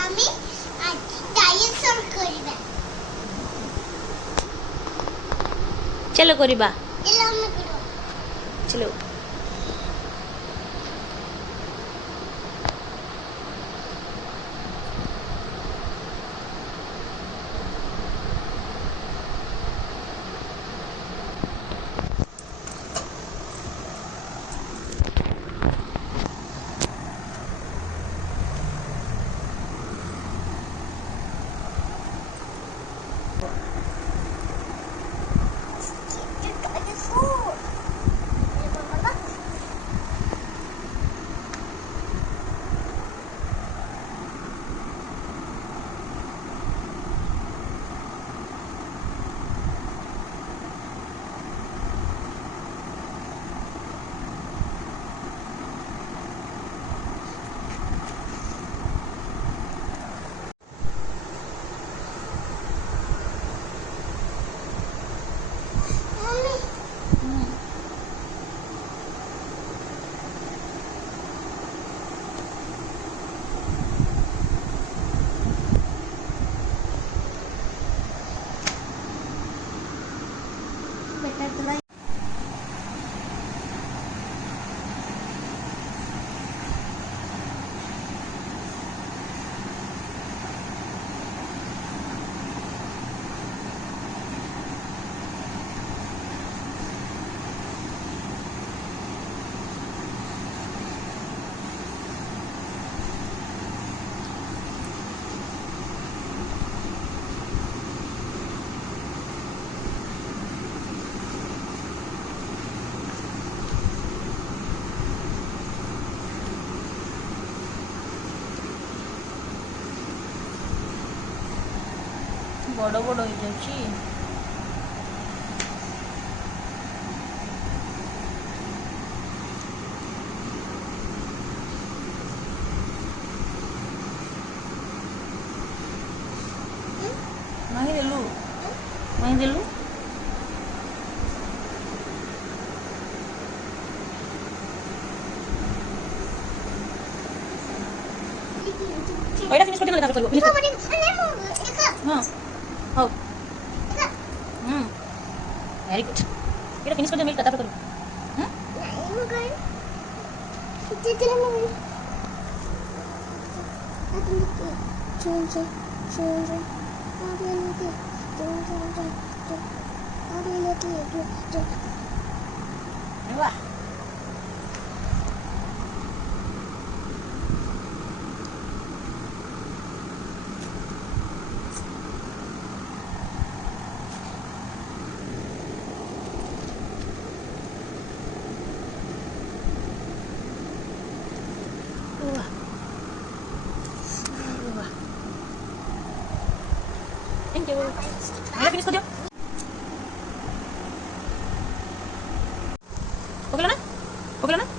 আমি ডাইনোসর করিবা চলো করিবা এলো আমি করব চলো বেটা তোরা বড় বড় হয়ে যাচ্ছি মাহি দেলু ওইটা ফিনিশ করতে হলে তারপর করব হ্যাঁ হও ভেরি গুড এটা ফিনিশ করতে মিলটা তারপর করব হ্যাঁ বাহ Thank you. Ayo finish ko dia. Okay lang na?